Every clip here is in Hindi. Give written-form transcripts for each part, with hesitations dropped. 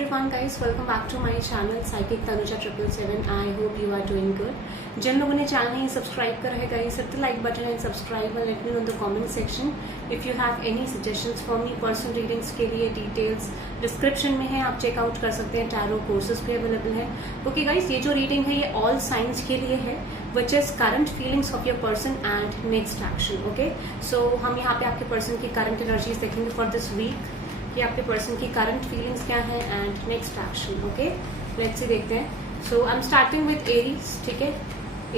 everyone guys, welcome back to my channel Psychic Tanuja 777. I hope you are doing good. जिन लोगों ने चैनल नहीं सब्सक्राइब करा है guys, hit the like button and subscribe and let me know in the comment section if you have any suggestions for me. Personal readings के लिए डिटेल्स डिस्क्रिप्शन में है, आप चेकआउट कर सकते हैं. टैरो कोर्सेज भी अवेलेबल है. ओके गाइस, ये जो रीडिंग है ये ऑल साइंस के लिए है, which is current feelings of your person and next action. Okay, so हम यहाँ पे आपके पर्सन की करंट एनर्जीज देखेंगे फॉर दिस वीक कि आपके पर्सन की करंट फीलिंग्स क्या है and next action. Okay, let's see देखते हैं. So I am starting with Aries. ठीक है,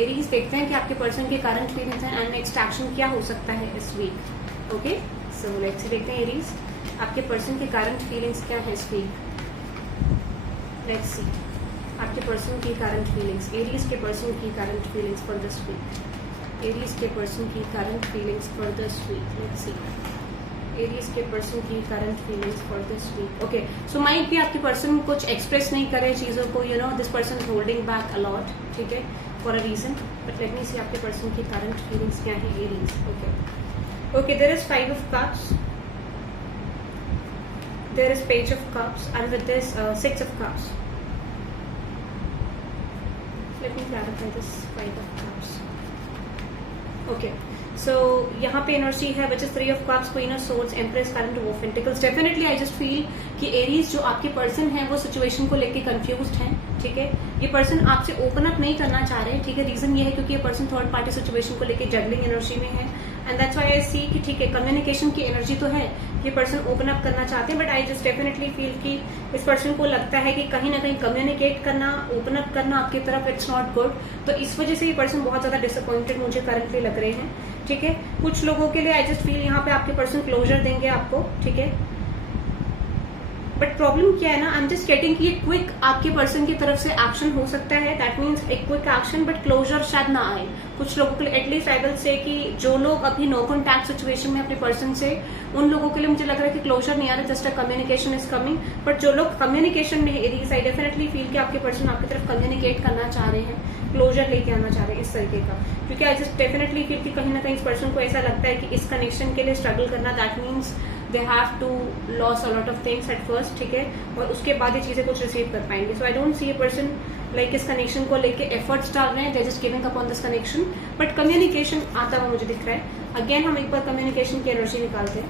एरीज देखते हैं कि आपके पर्सन की करंट फीलिंग्स हैं एंड नेक्स्ट एक्शन क्या हो सकता है इस week. Okay, so let's see देखते हैं एरीज, आपके पर्सन की करंट फीलिंग्स क्या है इस वीक. लेट्स सी आपके पर्सन की करंट फीलिंग्स, एरीज के पर्सन की current feelings for this week. Aries के पर्सन की current feelings for this week. Let's see Aries के पर्सन की current feelings for this week. Okay, so might भी आपके पर्सन कुछ एक्सप्रेस नहीं करे चीजों को, you know this person is holding back a lot. ठीक है, for a reason, but let me see आपके पर्सन की करंट फीलिंग्स क्या है Aries. Okay okay, there is 5 of cups, there is page of cups and with this 6 of cups. Let me clarify this 5 of cups. Okay, so यहाँ पे एनर्जी है which is 3 of cups, queen of swords, empress, current of pentacles. Definitely I just feel कि एरीज जो आपके पर्सन है वो सिचुएशन को लेके कंफ्यूज्ड है. ठीक है, ये पर्सन आपसे ओपन अप नहीं करना चाह रहे. ठीक है, रीजन ये है क्योंकि ये पर्सन थर्ड पार्टी सिचुएशन को लेके जगलिंग एनर्जी में है एंड दैट्स व्हाई आई सी कि ठीक है कम्युनिकेशन की एनर्जी तो है, ये पर्सन ओपन अप करना चाहते हैं, but I just definitely feel कि इस पर्सन को लगता है कि कहीं ना कहीं कम्युनिकेट करना, ओपन अप करना आपकी तरफ इट्स नॉट गुड. तो इस वजह से ये पर्सन बहुत ज्यादा डिसअपॉइंटेड मुझे करंटली लग रहे हैं. ठीक है, कुछ लोगों के लिए आई जस्ट फील यहाँ पे आपके पर्सन क्लोजर देंगे आपको. ठीक है, बट प्रॉब्लम क्या है ना, आई एम जस्ट गेटिंग कि ये क्विक आपके पर्सन की तरफ से एक्शन हो सकता है. दैट मीन्स एक क्विक एक्शन, बट क्लोजर शायद ना आए कुछ लोगों के लिए. एटलीस्ट आई विल से कि जो लोग अभी नो कॉन्टैक्ट सिचुएशन में अपने पर्सन से, उन लोगों के लिए मुझे लग रहा है कि क्लोजर नहीं आ रहा, just a communication is coming. But जो लोग कम्युनिकेशन में एरीज, आई डेफिनेटली फील कि आपके पर्सन आपकी तरफ कम्युनिकेट करना चाह रहे हैं, क्लोजर लेके आना चाह रहे हैं इस तरीके का. क्योंकि आई जस्ट डेफिनेटली फील कि कहीं ना कहीं इस पर्सन को ऐसा लगता है कि इस कनेक्शन के लिए स्ट्रगल करना, that means they have to loss a lot of things at first. ठीक है, और उसके बाद ये चीजें कुछ रिसीव कर पाएंगे. So I don't see a person like इस कनेक्शन को लेके एफर्ट्स डाल रहे हैं, they just giving up on this connection, but communication आता हुआ मुझे दिख रहा है. अगेन हम एक बार कम्युनिकेशन की एनर्जी निकालते हैं.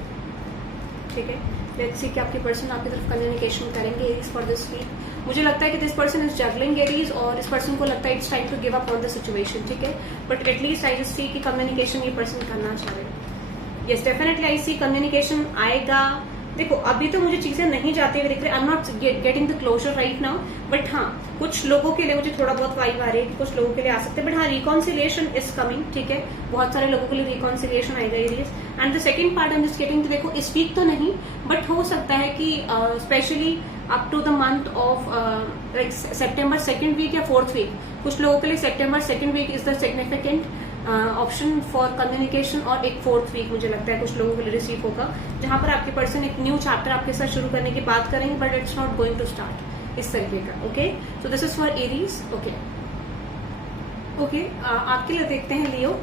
ठीक है, लेट्स सी कि आपके पर्सन आपकी तरफ कम्युनिकेशन करेंगे एरीज फॉर दिस वीक. मुझे लगता है कि this person is juggling Aries और इस पर्सन को लगता है it's time to give up on the situation. ठीक है, but at least I just see कि कम्युनिकेशन ये पर्सन करना चाह रहे हैं. Yes, definitely I see communication आएगा. देखो अभी तो मुझे चीजें नहीं जाती हुई दिख रही, I am not getting the closure right now, but हाँ कुछ लोगों के लिए मुझे थोड़ा बहुत वाइब आ रही है कि कुछ लोगों के लिए आ सकते हैं. बट हाँ, रिकॉन्सिलिएशन इज कमिंग. ठीक है, बहुत सारे लोगों के लिए रिकॉन्सिलिएशन आएगा Aries. And the second part I am just getting, देखो इस वीक तो नहीं, बट हो सकता है कि specially up to the month of like September 2nd week या 4th वीक, कुछ लोगों के लिए September 2nd week is the significant option for communication, और एक 4th वीक मुझे लगता है कुछ लोगों के लिए रिसीव होगा, जहां पर आपके पर्सन एक न्यू चैप्टर आपके साथ शुरू करने की बात करेंगे, but it's not going to start इस तरीके का. Okay, so this is for Aries. Okay okay, आपके लिए देखते हैं लियो.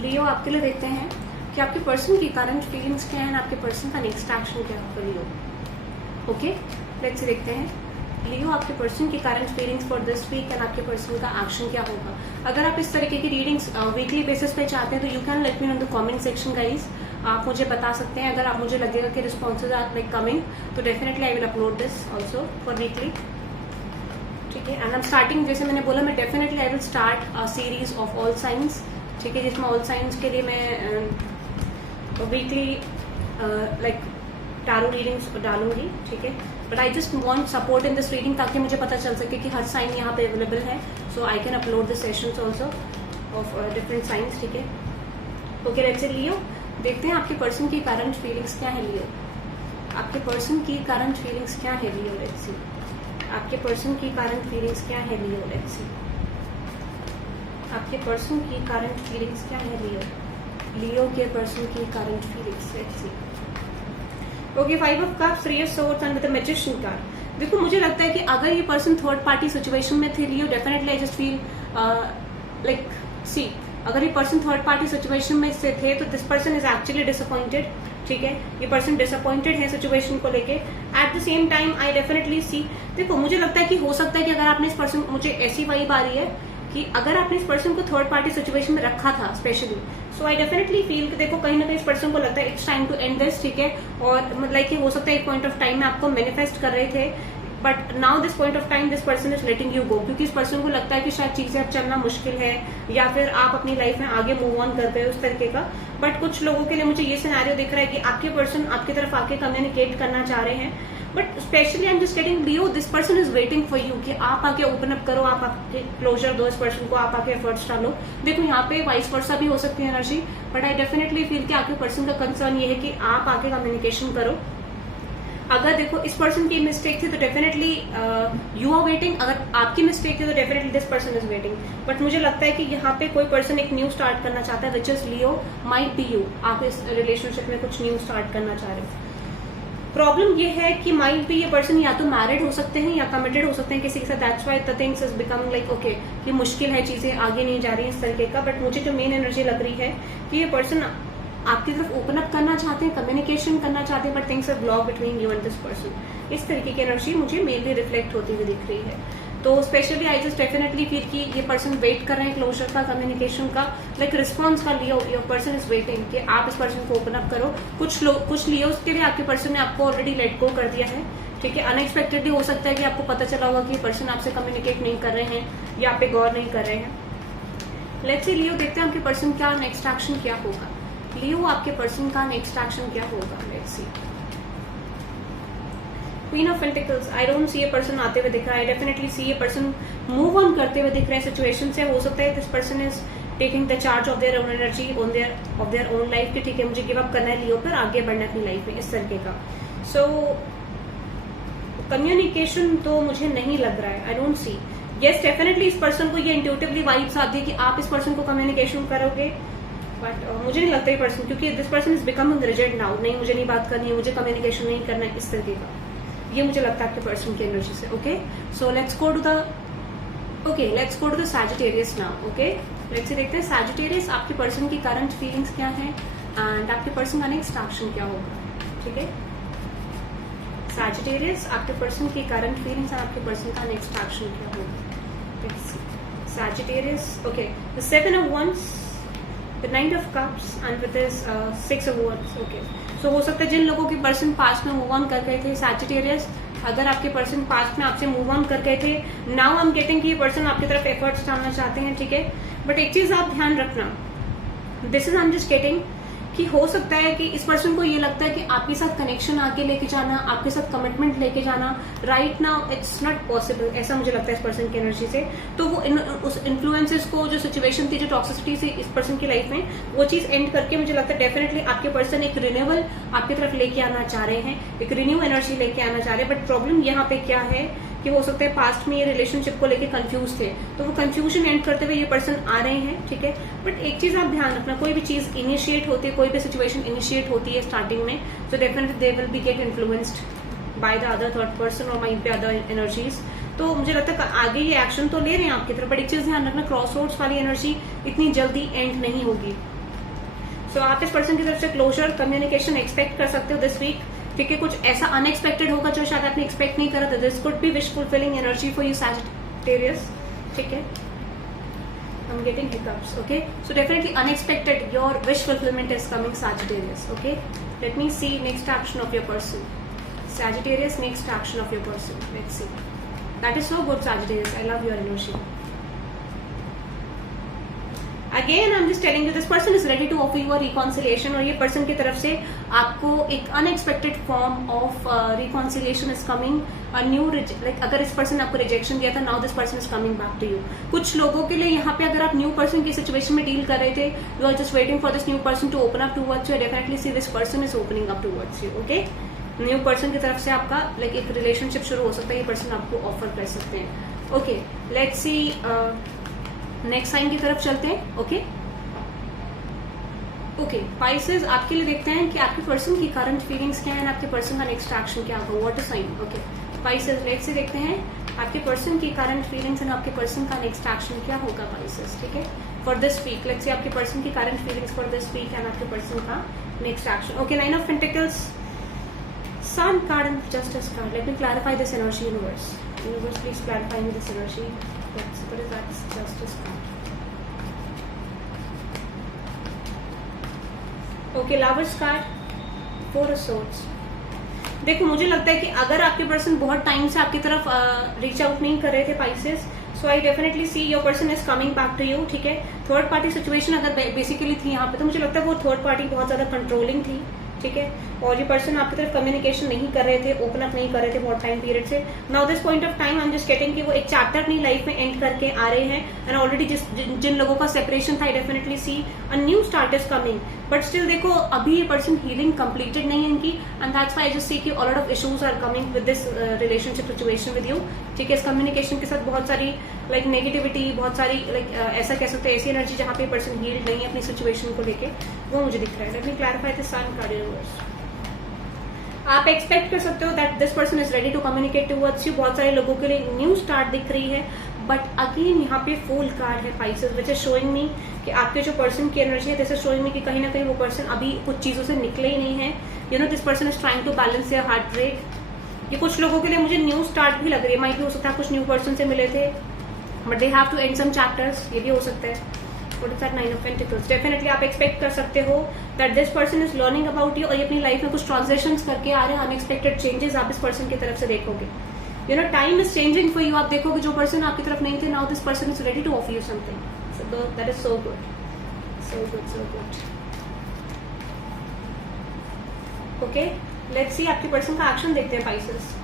लियो आपके लिए देखते हैं कि आपके पर्सन की करंट फीलिंग्स क्या है, आपके पर्सन का नेक्स्ट एक्शन क्या होगा लियो. ओके, लेट्स देखते हैं लियो आपके पर्सन की current feelings for this week and आपके पर्सन का एक्शन क्या होगा. अगर आप इस तरीके की रीडिंग्स वीकली बेसिस पे चाहते हैं तो you can let me know in the comment section guys. आप मुझे बता सकते हैं. अगर आप मुझे लगेगा कि रिस्पॉन्सेज आर लाइक कमिंग तो definitely I will upload this also for weekly. ठीक है, एंड आई एम स्टार्टिंग, जैसे मैंने बोला, मैं definitely I will start a series of all science. ठीक है, जिसमें ऑल साइंस के लिए मैं वीकली लाइक टैरो रीडिंग्स डालूंगी. ठीक है, but I just want support in this reading ताकि मुझे पता चल सके कि हर साइन यहाँ पे अवेलेबल है, so I can upload the sessions also of different signs. ठीक है, ओके लेट्स से लियो देखते हैं आपके पर्सन की करंट फीलिंग्स क्या है. लियो आपके पर्सन की करंट फीलिंग्स क्या है लियो. लेट्स सी आपके पर्सन की करंट फीलिंग्स क्या है लियो. लेट्स सी आपके पर्सन की करंट फीलिंग्स क्या है लियो. लियो के पर्सन की current feelings. Let's see. Okay, 5 of cups, 3 of swords and with the magician card. देखो मुझे लगता है कि अगर ये पर्सन थर्ड पार्टी सिचुएशन में थे Leo, definitely I just feel like see अगर ये पर्सन थर्ड पार्टी सिचुएशन में से थे तो this person is actually disappointed. ठीक है, ये पर्सन डिसअपॉइंटेड है सिचुएशन को लेके। At the same time I definitely see, देखो मुझे लगता है कि हो सकता है कि अगर आपने इस पर्सन, मुझे ऐसी वाइब आ रही है कि अगर आपने इस पर्सन को थर्ड पार्टी सिचुएशन में रखा था specially, so I definitely feel कि देखो कहीं ना कहीं इस पर्सन को लगता है it's time to end this, ठीक है। और लाइक हो सकता है एक पॉइंट ऑफ टाइम में आपको मैनिफेस्ट कर रहे थे, but now this point of time this person is letting you go, क्योंकि इस पर्सन को लगता है कि शायद चीजें अब चलना मुश्किल है, या फिर आप अपनी लाइफ में आगे मूव ऑन कर गए उस तरीके का। बट कुछ लोगों के लिए मुझे ये सिनेरियो दिख रहा है कि आपके पर्सन आपकी तरफ आके कम्युनिकेट करना चाह रहे हैं, but specially I am just getting Leo, this person is waiting for you कि आप आके ओपन अप करो, आप आके क्लोजर दो इस पर्सन को, आप आके एफर्ट्स डालो। देखो यहाँ पे वाइस वर्सा भी हो सकती है energy, but I definitely feel कि आपके पर्सन का कंसर्न ये है कि आप आके कम्युनिकेशन करो। अगर देखो इस पर्सन की मिस्टेक थी तो डेफिनेटली यू आर वेटिंग, अगर आपकी मिस्टेक थी तो definitely this person is waiting. But मुझे लगता है कि यहाँ पे कोई पर्सन एक न्यू स्टार्ट करना चाहता है, which is Leo, might be you, आप इस रिलेशनशिप में कुछ न्यू स्टार्ट करना चाह रहे हो। प्रॉब्लम ये है कि माइट भी ये पर्सन या तो मैरिड हो सकते हैं या कमिटेड हो सकते हैं किसी के साथ, that's why the things is becoming like okay कि मुश्किल है, चीजें आगे नहीं जा रही है इस तरीके का। बट मुझे जो मेन एनर्जी लग रही है कि ये पर्सन आपकी तरफ ओपन अप करना चाहते हैं, कम्युनिकेशन करना चाहते हैं, but things R block between you and this person. इस तरीके की एनर्जी मुझे मेनली रिफ्लेक्ट होती हुई दिख रही है। तो specially I just definitely feel कि ये पर्सन वेट कर रहे हैं क्लोजर का, कम्युनिकेशन का, लाइक रिस्पॉन्स का। लियो, योर पर्सन इज वेटिंग कि आप इस पर्सन को ओपन अप करो। कुछ लियोस के लिए आपके पर्सन ने आपको ऑलरेडी लेट गो कर दिया है, ठीक है। अनएक्सपेक्टेडली हो सकता है कि आपको पता चला होगा कि पर्सन आपसे कम्युनिकेट नहीं कर रहे हैं या आप पे गौर नहीं कर रहे हैं। लेट्स सी लियो, देखते हैं आपके पर्सन का नेक्स्ट एक्शन क्या होगा। लियो, आपके पर्सन का नेक्स्ट एक्शन क्या होगा, let's see. Queen of pentacles, I don't सी ये पर्सन आते हुए दिख रहा है। आई डेफिनेटली सी ये पर्सन मूव ऑन करते हुए दिख रहे हैं सिचुएशन से। हो सकता है this person is taking the charge of their own energy, of their own life की, ठीक है, मुझे गिव अप करना है लियो पर, आगे बढ़ना है अपनी लाइफ में, इस तरीके का। सो कम्युनिकेशन तो मुझे नहीं लग रहा है, आई डोंट सी। यस, डेफिनेटली इस पर्सन को ये इंट्यूटिवली वाइब्स आती है कि आप इस पर्सन को कम्युनिकेशन करोगे, बट मुझे नहीं लगता ये पर्सन, क्योंकि this person is becoming rigid now, नहीं मुझे नहीं बात करनी है, मुझे कम्युनिकेशन नहीं करना है, इस तरीके का। ये मुझे लगता है आपके पर्सन की एनर्जी से। Okay, so let's go to the Sagittarius now. Okay, let's देखते हैं सैजिटेरियस, आपके पर्सन की करंट फीलिंग्स क्या है एंड आपके पर्सन का नेक्स्ट एक्शन क्या होगा, ठीक है। सैजिटेरियस, आपके पर्सन की करंट फीलिंग्स और आपके पर्सन का नेक्स्ट एक्शन क्या होगा। Sagittarius, okay, the 7 of Wands, the Knight of Cups and with this 6 of Wands। Okay, सो हो सकता है जिन लोगों के पर्सन पास्ट में मूव ऑन कर गए थे सैजिटेरियस, अगर आपके पर्सन पास्ट में आपसे मूव ऑन कर गए थे, नाउ आई एम गेटिंग कि ये पर्सन आपकी तरफ एफर्ट्स डालना चाहते हैं, ठीक है। बट एक चीज आप ध्यान रखना, this is I am just getting कि हो सकता है कि इस पर्सन को ये लगता है कि आपके साथ कनेक्शन आगे लेके जाना, आपके साथ कमिटमेंट लेके जाना, right now it's not possible, ऐसा मुझे लगता है इस पर्सन की एनर्जी से। तो वो उस इन्फ्लुएंसेस को, जो सिचुएशन थी, जो टॉक्सिसिटी थी इस पर्सन की लाइफ में, वो चीज एंड करके मुझे लगता है डेफिनेटली आपके पर्सन एक रिन्यूअल आपकी तरफ लेके आना चाह रहे हैं, एक रिन्यू एनर्जी लेके आना चाह रहे हैं। बट प्रॉब्लम यहाँ पे क्या है कि हो सकता है पास्ट में ये रिलेशनशिप को लेके कंफ्यूज थे, तो वो कंफ्यूजन एंड करते हुए ये पर्सन आ रहे हैं, ठीक है। बट एक चीज आप ध्यान रखना, कोई भी चीज इनिशिएट होती है, कोई भी सिचुएशन इनिशिएट होती है स्टार्टिंग में, तो definitely they will be get influenced by the other third person और माइंड पे अदर एनर्जीज। तो मुझे लगता है आगे ये एक्शन तो ले रहे हैं आपकी तरफ, बट एक चीज ध्यान रखना, क्रॉस रोड्स वाली एनर्जी इतनी जल्दी एंड नहीं होगी। सो आप इस पर्सन की तरफ से क्लोजर, कम्युनिकेशन एक्सपेक्ट कर सकते हो दिस वीक, ठीक है। कुछ ऐसा अनएक्सपेक्टेड होगा जो शायद आपने एक्सपेक्ट नहीं करा था। This could be wish fulfilling energy for you Sagittarius, ठीक है। I am getting hiccups, okay. So definitely unexpected your wish fulfilment is coming Sagittarius, okay. Let me see next action of your person, Sagittarius, next action of your person, let's see. That is so good Sagittarius, I love your energy. Again I am just telling you this person is ready to offer you a reconciliation, और ये पर्सन की तरफ से आपको एक unexpected form of reconciliation is coming, a new, like अगर इस पर्सन ने आपको रिजेक्शन दिया था, now this person is coming back to you. कुछ लोगों के लिए यहाँ पे अगर आप न्यू पर्सन की सिचुएशन में डील कर रहे थे, you are just waiting for this new person to open up towards you, definitely see this person is opening up towards you, okay. New person की तरफ से आपका लाइक एक रिलेशनशिप शुरू हो सकता है, ये पर्सन आपको ऑफर कर सकते हैं, okay. Let's see next sign की तरफ चलते हैं, ओके। ओके, पाइसेस, आपके लिए देखते हैं कि आपके पर्सन की करंट फीलिंग्स क्या है, आपके पर्सन का नेक्स्ट एक्शन क्या होगा, water sign, okay. Pisces, let's say देखते हैं आपके पर्सन की करंट फीलिंग्स एंड आपके पर्सन का नेक्स्ट एक्शन क्या होगा पाइसेस, ठीक है, for this week. Let's see आपके पर्सन की current feelings for this week and आपके पर्सन का next action. Okay, 9 of Pentacles, Sun card and Justice card. Let me clarify this energy, universe. Universe, please clarify me this energy. What is that Justice card? Okay, Lovers card, 4 of Swords. देखो, मुझे लगता है कि अगर आपके पर्सन बहुत टाइम से आपकी तरफ रीच आउट नहीं कर रहे थे Pisces, so I definitely see your person is coming back to you, ठीक है। थर्ड पार्टी सिचुएशन अगर बेसिकली थी यहाँ पे, तो मुझे लगता है वो थर्ड पार्टी बहुत ज्यादा कंट्रोलिंग थी, ठीक है, और ये पर्सन आपकी तरफ कम्युनिकेशन नहीं कर रहे थे, ओपन अप नहीं कर रहे थे बहुत टाइम पीरियड से। Now this point of time I am just getting कि वो एक चैप्टर अपनी लाइफ में एंड करके आ रहे हैं, एंड ऑलरेडी जिन लोगों का सेपरेशन था, I definitely see a new start is coming. But still देखो, अभी ये पर्सन हीलिंग कंप्लीटेड नहीं है इनकी, and that's why I just see कि all of issues are coming with this relationship situation with you, ठीक है। इस कम्युनिकेशन के साथ बहुत सारी लाइक नेगेटिविटी, बहुत सारी लाइक ऐसा कह सकते हैं ऐसी एनर्जी जहाँ पे पर्सन हील्ड नहीं है अपनी सिचुएशन को लेके, वो मुझे दिख रहा है। Let me clarify this sun card, universe. आप एक्सपेक्ट कर सकते हो that this person is ready to communicate towards you. बहुत सारे लोगों के लिए न्यू स्टार्ट दिख रही है, बट अगेन यहाँ पे फूल कार्ड है Pisces, which is showing me कि आपके जो पर्सन की एनर्जी है, दिस इज शोइंग मी कि कहीं ना कहीं वो पर्सन अभी कुछ चीजों से निकले ही नहीं है। You know, this person is trying to balance their heartbreak. ये कुछ लोगों के लिए मुझे न्यू स्टार्ट भी लग रही है, माइट भी हो सकता है कुछ न्यू पर्सन से मिले थे, but they have to end some chapters, ये भी हो सकता है। What is that 9 of Pentacles? Definitely आप एक्सपेक्ट कर सकते हो that this person is learning about you, और ये अपनी लाइफ में कुछ ट्रांजेक्शंस करके आ रहे हैं, अनएक्सपेक्टेड चेंजेस आप इस पर्सन की तरफ से देखोगे। You know, time is changing for you. आप देखोगे जो पर्सन आपकी तरफ नहीं थे, now this person is ready to offer you something, so that is so good, so good, so good. Okay, let's see आपके पर्सन का एक्शन देखते हैं पाइसेस।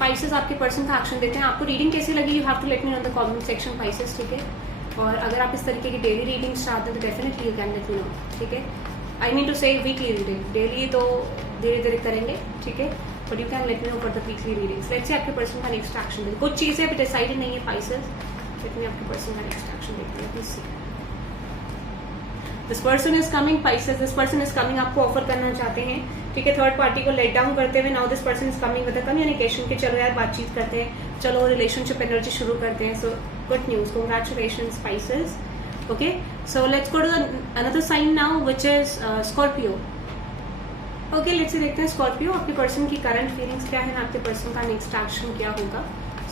पाइसेस आपके पर्सन का एक्शन देते हैं। आपको रीडिंग कैसी लगी, you have to let me know in the comment section Pisces, ठीक है। और अगर आप इस तरीके की डेली रीडिंग्स चाहते हैं तो definitely you can let me no, ठीक है। आई मीन टू से वीकली रीडिंग, डेली तो धीरे धीरे करेंगे, ठीक है, but you can let me no for the weekly readings. Let's say आपके पर्सन का नेक्स्ट एक्शन देखिए। कुछ चीजें अभी डिसाइडेड नहीं है पाइसेस, लेकिन आपके पर्सन का नेक्स्ट एक्शन देखते हैं। Please see this person is coming Pisces, this person is coming, आपको ऑफर करना चाहते हैं, ठीक है, थर्ड पार्टी को लेट डाउन करते हुए। Now this person is coming with a communication कि चलो यार बातचीत करते हैं, चलो रिलेशनशिप एनर्जी शुरू करते हैं। So good news, congratulations Pisces. Okay, so let's go to another sign now which is Scorpio. Okay, let's say देखते हैं स्कॉर्पियो, आपके पर्सन की करंट फीलिंग्स क्या है, आपके पर्सन का नेक्स्ट एक्शन क्या होगा।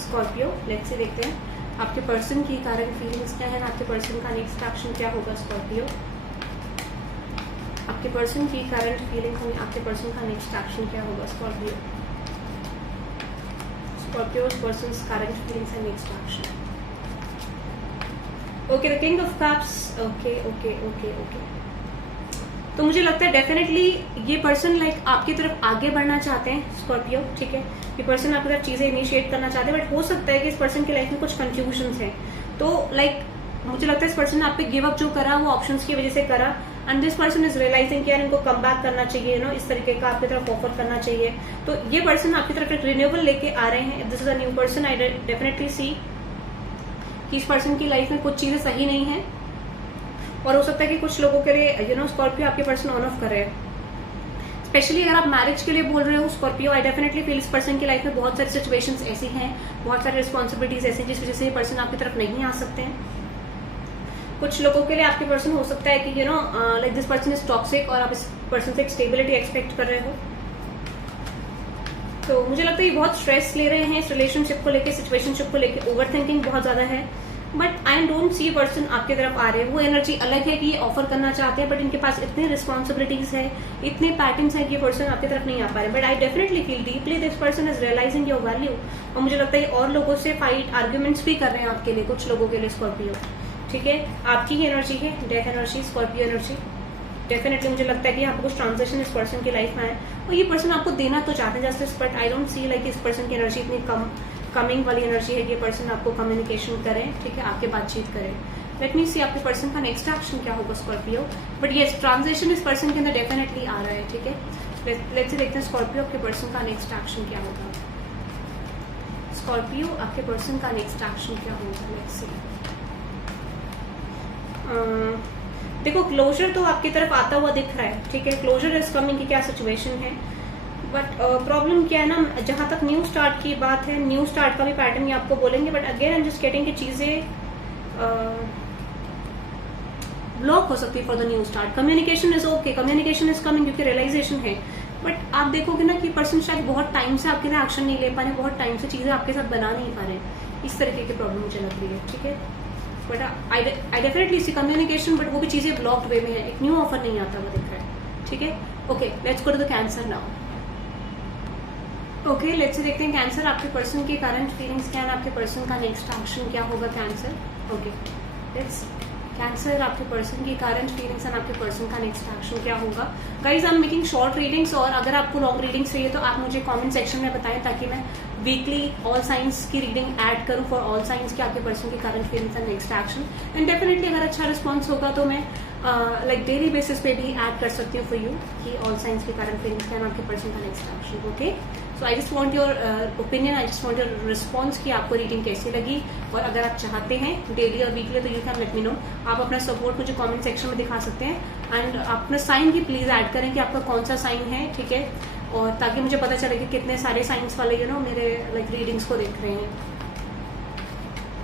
स्कॉर्पियो, लेट्स से देखते हैं आपके पर्सन की करंट फीलिंग्स क्या है, आपके पर्सन का नेक्स्ट एक्शन क्या होगा। स्कॉर्पियो, आपके पर्सन की करंट फीलिंग्स में आपके पर्सन का नेक्स्ट एक्शन क्या होगा। स्कॉर्पियो, स्कॉर्पियो's person's current feelings and next action. Okay, the King of Cups. Okay. तो मुझे लगता है डेफिनेटली ये पर्सन लाइक आपकी तरफ आगे बढ़ना चाहते हैं स्कॉर्पियो, ठीक है। ये पर्सन आपकी तरफ चीजें इनिशिएट करना चाहते हैं, बट हो सकता है कि इस पर्सन की लाइफ में कुछ कंफ्यूजन है। तो लाइक मुझे लगता है इस पर्सन ने आप पे गिव अप जो करा वो ऑप्शंस की वजह से करा, and this person is realising कि यार इनको कम बैक करना चाहिए, नो इस तरीके का आपकी तरफ ऑफर करना चाहिए। तो ये पर्सन आपकी तरफ एक रिन्यूअल लेके आ रहे हैं। This is a new person, I definitely see कि इस पर्सन की लाइफ में कुछ चीजें सही नहीं है, और हो सकता है कि कुछ लोगों के लिए यू नो स्कॉर्पियो आपके पर्सन ऑन ऑफ कर रहे हैं। स्पेशली अगर आप मैरिज के लिए बोल रहे हो स्कॉर्पियो, आई डेफिनेटली फील इस पर्सन की लाइफ में बहुत सारी सिचुएशंस ऐसी हैं, बहुत सारी रिस्पॉन्सिबिलिटीज ऐसी जिस वजह से ये पर्सन आपकी तरफ नहीं आ सकते हैं। कुछ लोगों के लिए आपके पर्सन हो सकता है कि you know like this person is toxic, और आप इस पर्सन से एक स्टेबिलिटी एक्सपेक्ट कर रहे हो। तो मुझे लगता है ये बहुत स्ट्रेस ले रहे हैं इस रिलेशनशिप को लेके, सिचुएशनशिप को लेके, ओवर थिंकिंग बहुत ज्यादा है, but I don't C person आपके तरफ आ रहे हैं। वो एनर्जी अलग है कि ये ऑफर करना चाहते हैं, बट इनके पास इतनी रिस्पॉन्सिबिलिटीज है, इतने पैटर्न्स है कि ये पर्सन आपकी तरफ नहीं आ पा रहे। But I definitely feel deeply this person is realising your value, और मुझे लगता है ये और लोगों से फाइट आर्ग्यूमेंट्स भी कर रहे हैं आपके लिए, कुछ लोगों के लिए स्कॉर्पियो, ठीक है। आपकी ही एनर्जी है, death energy, Scorpio energy. Definitely मुझे लगता है कि यहाँ पे कुछ ट्रांजेक्शन इस पर्सन की लाइफ में है, और ये पर्सन आपको देना तो चाहते हैं justice, but I don't C like इस पर्सन की एनर्जी इतनी कमिंग वाली एनर्जी है कि ये पर्सन आपको कम्युनिकेशन करें, ठीक है, आपके बातचीत करें। लेट मी सी आपके पर्सन का नेक्स्ट एक्शन क्या होगा स्कॉर्पियो। बट ये ट्रांजेक्शन इस पर्सन के अंदर डेफिनेटली आ रहा है, ठीक है। लेट्स से देखते हैं स्कॉर्पियो आपके पर्सन का नेक्स्ट एक्शन क्या होगा। स्कॉर्पियो आपके पर्सन का नेक्स्ट एक्शन क्या होगा, लेट्स सी। देखो क्लोजर तो आपकी तरफ आता हुआ दिख रहा है, ठीक है, क्लोजर इज कमिंग की क्या सिचुएशन है, बट प्रॉब्लम क्या है ना, जहां तक न्यू स्टार्ट की बात है, न्यू स्टार्ट का भी पैटर्न ये आपको बोलेंगे, but again I am just getting कि चीजें ब्लॉक हो सकती है for the new start. Communication is okay, communication is coming क्योंकि रियलाइजेशन है, बट आप देखोगे ना कि पर्सन शायद बहुत टाइम से आपके लिए एक्शन नहीं ले पा रहे, बहुत टाइम से चीजें आपके साथ बना नहीं पा रहे, इस तरीके की प्रॉब्लम मुझे लग रही है, ठीक है। But I definitely see communication, but वो भी चीजें ब्लॉक्ड वे में है, एक न्यू ऑफर नहीं आता हुआ दिख रहा है, ठीक है। Okay, let's go to the Cancer now. Okay, let's say देखते हैं कैंसर आपके पर्सन की करंट फीलिंग्स क्या है, आपके पर्सन का नेक्स्ट एक्शन क्या होगा कैंसर। ओके, लेट्स कैंसर आपके पर्सन की करंट फीलिंग्स एंड आपके पर्सन का नेक्स्ट एक्शन क्या होगा। Guys I am making short readings, और अगर आपको लॉन्ग रीडिंग्स चाहिए तो आप मुझे कमेंट सेक्शन में बताएं ताकि मैं वीकली ऑल साइंस की रीडिंग ऐड करूं फॉर ऑल साइंस की आपके पर्सन की current feelings and next action. And definitely अगर अच्छा रिस्पॉन्स होगा तो मैं लाइक डेली बेसिस पे भी ऐड कर सकती हूँ फॉर यू कि ऑल साइंस की करंट फीलिंग्स क्या है आपके पर्सन का next action. Okay, so I just want your opinion, I just want your response कि आपको रीडिंग कैसी लगी, और अगर आप चाहते हैं डेली और वीकली तो you can let me no. आप अपना सपोर्ट मुझे कमेंट सेक्शन में दिखा सकते हैं, एंड अपना साइन भी प्लीज ऐड करें कि आपका कौन सा साइन है, ठीक है, और ताकि मुझे पता चले कि कितने सारे साइंस वाले यू नो मेरे लाइक रीडिंग्स को देख रहे हैं।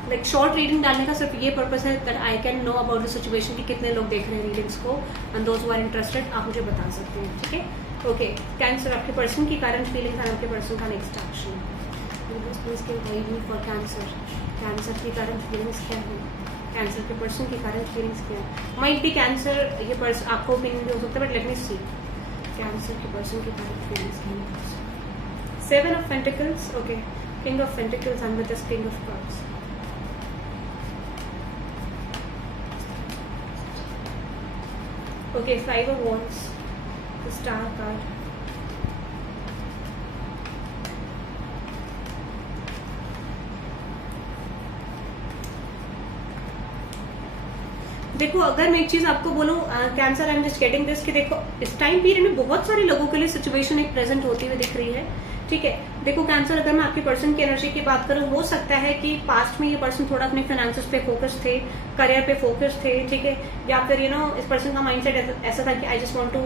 लाइक शॉर्ट रीडिंग डालने का सिर्फ ये पर्पस है that I can know about the situation कि कितने लोग देख रहे हैं रीडिंग्स को, and those who are interested आप मुझे बता सकते हैं, ठीक है। ओके, कैंसर आपके पर्सन की करंट फीलिंग्स एंड आपके पर्सन का next action. Please give guidance for Cancer. Cancer की करंट फीलिंग्स क्या है, कैंसर के पर्सन की करंट फीलिंग्स क्या है। माइट बी कैंसर ये पर्सन आपको ओपिनियन भी हो सकता है, but let me see Cancer के पर्सन की करंट फीलिंग्स क्या है। 7 of pentacles, okay, king of pentacles and with the king of cups. Okay, 5 of Wands, the Star card. देखो, अगर मैं एक चीज आपको बोलूं cancer, I am just getting this कि देखो इस टाइम पीरियड में बहुत सारे लोगों के लिए सिचुएशन एक प्रेजेंट होती हुई दिख रही है, ठीक है। देखो कैंसर, अगर मैं आपके पर्सन की एनर्जी की बात करूं, हो सकता है कि पास्ट में ये पर्सन थोड़ा अपने फाइनेंसेस पे फोकस थे, करियर पे फोकस थे, ठीक है, या फिर यू नो इस पर्सन का माइंडसेट ऐसा था कि I just want to